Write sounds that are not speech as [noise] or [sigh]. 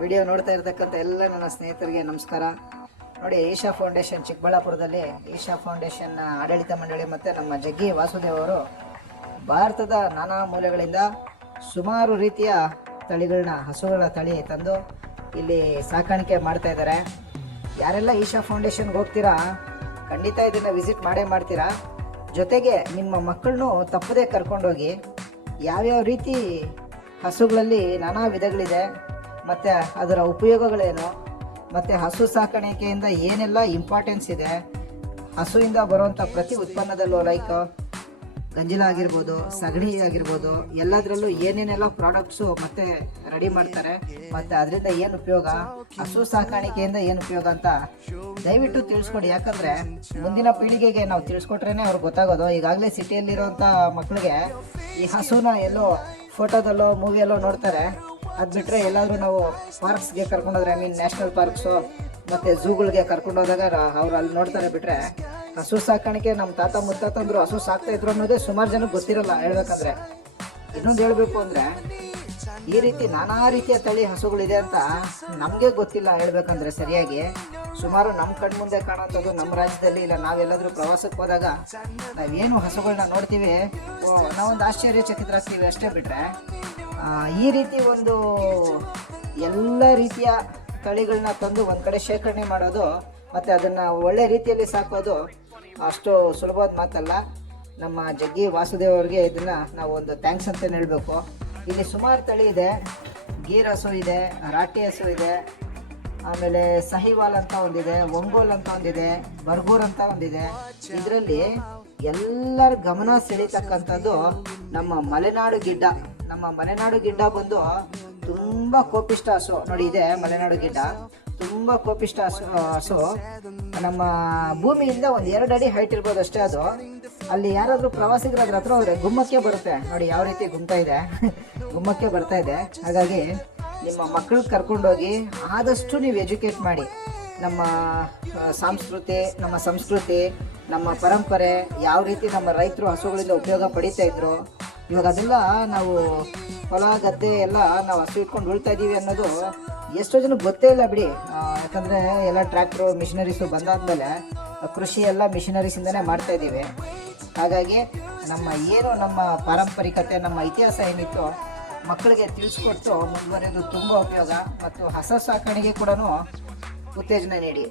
Video ನೋಡ್ತಾ ಇರ್ತಕ್ಕಂಥ ಎಲ್ಲ ನನ್ನ ಸ್ನೇಹಿತರಿಗೆ ನಮಸ್ಕಾರ. ನೋಡಿ, ಈಶಾ ಫೌಂಡೇಶನ್ ಚಿಕ್ಕಬಳ್ಳಾಪುರದಲ್ಲಿ ಈಶಾ ಫೌಂಡೇಶನ್ ಆಡಳಿತ ಮಂಡಳಿ ಮತ್ತು ನಮ್ಮ ಜಗ್ಗಿ ವಾಸುದೇವ್ ಅವರು ಭಾರತದ ನಾನಾ ಮೂಲೆಗಳಿಂದ ಸುಮಾರು ರೀತಿಯ ತಳಿಗಳನ್ನ, ಹಸುಗಳ ತಳಿ ತಂದು ಇಲ್ಲಿ ಸಾಕಾಣಿಕೆ ಮಾಡ್ತಾ ಇದ್ದಾರೆ. ಯಾರೆಲ್ಲ ಈಶಾ ಫೌಂಡೇಶನ್ಗೆ ಹೋಗ್ತೀರಾ, ಖಂಡಿತ ಇದನ್ನು ವಿಸಿಟ್ ಮಾಡೇ ಮಾಡ್ತೀರಾ. ಜೊತೆಗೆ ನಿಮ್ಮ ಮಕ್ಕಳನ್ನು ತಪ್ಪದೇ ಕರ್ಕೊಂಡೋಗಿ, ಯಾವ್ಯಾವ ರೀತಿ ಹಸುಗಳಲ್ಲಿ ನಾನಾ ವಿಧಗಳಿದೆ ಮತ್ತು ಅದರ ಉಪಯೋಗಗಳೇನು? ಮತ್ತು ಹಸು ಸಾಕಾಣಿಕೆಯಿಂದ ಏನೆಲ್ಲ ಇಂಪಾರ್ಟೆನ್ಸ್ ಇದೆ? ಹಸುವಿಂದ ಬರುವಂಥ ಪ್ರತಿ ಉತ್ಪನ್ನದಲ್ಲೂ ಲೈಕ್ ಗಂಜಿಲ ಆಗಿರ್ಬೋದು, ಸಗಣಿ ಆಗಿರ್ಬೋದು, ಎಲ್ಲದರಲ್ಲೂ ಏನೇನೆಲ್ಲ ಪ್ರಾಡಕ್ಟ್ಸು ಮತ್ತೆ ರೆಡಿ ಮಾಡ್ತಾರೆ, ಮತ್ತು ಅದರಿಂದ ಏನು ಉಪಯೋಗ? ಹಸು ಸಾಕಾಣಿಕೆಯಿಂದ ಏನು ಉಪಯೋಗ ಅಂತ ದಯವಿಟ್ಟು ತಿಳಿಸ್ಕೊಡಿ. ಯಾಕಂದರೆ ಮುಂದಿನ ಪೀಳಿಗೆಗೆ ನಾವು ತಿಳಿಸ್ಕೊಟ್ರೇ ಅವ್ರಿಗೆ ಗೊತ್ತಾಗೋದು. ಈಗಾಗಲೇ ಸಿಟಿಯಲ್ಲಿರೋಂಥ ಮಕ್ಕಳಿಗೆ ಈ ಹಸುನ ಎಲ್ಲೋ ಫೋಟೋದಲ್ಲೋ ಮೂವಿಯಲ್ಲೋ ನೋಡ್ತಾರೆ. ಅದು ಬಿಟ್ಟರೆ ಎಲ್ಲಾದರೂ ನಾವು ಪಾರ್ಕ್ಸ್ಗೆ ಕರ್ಕೊಂಡೋದ್ರೆ ಐ ಮೀನ್ ನ್ಯಾಷನಲ್ ಪಾರ್ಕ್ಸು ಮತ್ತು ಝೂಗಳಿಗೆ ಕರ್ಕೊಂಡೋದಾಗ ಅವ್ರು ಅಲ್ಲಿ ನೋಡ್ತಾರೆ ಬಿಟ್ಟರೆ ಹಸು ಸಾಕಾಣಿಕೆ ನಮ್ಮ ತಾತ ಮುತ್ತಾತಂದ್ರು ಹಸು ಸಾಕ್ತಾ ಇದ್ರು ಅನ್ನೋದೇ ಸುಮಾರು ಜನಕ್ಕೆ ಗೊತ್ತಿರಲ್ಲ ಹೇಳ್ಬೇಕಂದ್ರೆ. ಇನ್ನೊಂದು ಹೇಳಬೇಕು ಅಂದರೆ, ಈ ರೀತಿ ನಾನಾ ರೀತಿಯ ತಳಿ ಹಸುಗಳಿದೆ ಅಂತ ನಮಗೆ ಗೊತ್ತಿಲ್ಲ ಹೇಳ್ಬೇಕಂದ್ರೆ ಸರಿಯಾಗಿ. ಸುಮಾರು ನಮ್ಮ ಕಣ್ಮುಂದೆ ಕಾಣುವಂಥದ್ದು ನಮ್ಮ ರಾಜ್ಯದಲ್ಲಿ ಇಲ್ಲ. ನಾವೆಲ್ಲಾದರೂ ಪ್ರವಾಸಕ್ಕೆ ಹೋದಾಗ ನಾವೇನು ಹಸುಗಳನ್ನ ನೋಡ್ತೀವಿ? ನಾವೊಂದು ಆಶ್ಚರ್ಯಚಕಿತರಾಗ್ತೀವಿ ಅಷ್ಟೇ ಬಿಟ್ಟರೆ ಈ ರೀತಿ ಒಂದು ಎಲ್ಲ ರೀತಿಯ ತಳಿಗಳನ್ನ ತಂದು ಒಂದು ಕಡೆ ಶೇಖರಣೆ ಮಾಡೋದು, ಮತ್ತು ಅದನ್ನು ಒಳ್ಳೆ ರೀತಿಯಲ್ಲಿ ಸಾಕೋದು ಅಷ್ಟು ಸುಲಭವಾದ ಮಾತಲ್ಲ. ನಮ್ಮ ಜಗ್ಗಿ ವಾಸುದೇವ್ ಅವ್ರಿಗೆ ಇದನ್ನು ನಾವು ಒಂದು ಥ್ಯಾಂಕ್ಸ್ ಅಂತ ಹೇಳಬೇಕು. ಇಲ್ಲಿ ಸುಮಾರು ತಳಿ ಇದೆ. ಗೀರ್ ಹಸು ಇದೆ, ರಾಟಿ ಹಸು ಇದೆ, ಆಮೇಲೆ ಸಹಿವಾಲ್ ಅಂತ ಒಂದಿದೆ, ಒಂಗೋಲ್ ಅಂತ ಒಂದಿದೆ, ಬರ್ಗೂರ್ ಅಂತ ಒಂದಿದೆ. ಇದರಲ್ಲಿ ಎಲ್ಲರ ಗಮನ ಸೆಳೀತಕ್ಕಂಥದ್ದು ನಮ್ಮ ಮಲೆನಾಡು ಗಿಡ್ಡ. ನಮ್ಮ ಮಲೆನಾಡು ಗಿಡ್ಡ ಬಂದು ತುಂಬಾ ಕೋಪಿಷ್ಟ ಹಸು. ನೋಡಿ ಇದೆ ಮಲೆನಾಡು ಗಿಡ್ಡ. ತುಂಬಾ ಕೋಪಿಷ್ಟ ಹಸು ಹಸು. ನಮ್ಮ ಭೂಮಿಯಿಂದ ಒಂದು ಎರಡು ಅಡಿ ಹೈಟ್ ಇರ್ಬೋದು ಅಷ್ಟೇ ಅದು. ಅಲ್ಲಿ ಯಾರಾದರೂ ಪ್ರವಾಸಿಗರು ಅದ್ರ ಹತ್ರ ಹೋದ್ರೆ ಗುಮ್ಮಕ್ಕೆ ಬರುತ್ತೆ. ನೋಡಿ ಯಾವ ರೀತಿ ಗುಮ್ತಾ ಇದೆ. [laughs] ಗುಮ್ಮಕ್ಕೆ ಬರ್ತಾ ಇದೆ. ಹಾಗಾಗಿ ನಿಮ್ಮ ಮಕ್ಕಳು ಕರ್ಕೊಂಡೋಗಿ ಆದಷ್ಟು ನೀವು ಎಜುಕೇಟ್ ಮಾಡಿ. ನಮ್ಮ ಸಂಸ್ಕೃತಿ ನಮ್ಮ ಸಂಸ್ಕೃತಿ, ನಮ್ಮ ಪರಂಪರೆ, ಯಾವ ರೀತಿ ನಮ್ಮ ರೈತರು ಹಸುಗಳಿಂದ ಉಪಯೋಗ ಪಡಿತಾ ಇದ್ರು ಇವಾಗ ಅದೆಲ್ಲ ನಾವು ಹೊಲ, ಗದ್ದೆ ಎಲ್ಲ ನಾವು ಹಸು ಇಟ್ಕೊಂಡು ಉಳ್ತಾ ಇದ್ದೀವಿ ಅನ್ನೋದು ಎಷ್ಟೋ ಜನಕ್ಕೆ ಗೊತ್ತೇ ಇಲ್ಲ ಬಿಡಿ. ಯಾಕಂದರೆ ಎಲ್ಲ ಟ್ರ್ಯಾಕ್ಟ್ರು, ಮಿಷಿನರೀಸು ಬಂದಾದ್ಮೇಲೆ ಕೃಷಿ ಎಲ್ಲ ಮಿಷಿನರೀಸಿಂದನೇ ಮಾಡ್ತಾ ಇದ್ದೀವಿ ಹಾಗಾಗಿ ನಮ್ಮ ಏನು ನಮ್ಮ ಪಾರಂಪರಿಕತೆ, ನಮ್ಮ ಇತಿಹಾಸ ಏನಿತ್ತು ಮಕ್ಕಳಿಗೆ ತಿಳಿಸ್ಕೊಟ್ಟು ಮುಂದುವರೆದು ತುಂಬ ಉಪಯೋಗ. ಮತ್ತು ಹಸ ಸಾಕಾಣಿಕೆ ಕೂಡ ಉತ್ತೇಜನ ನೀಡಿ.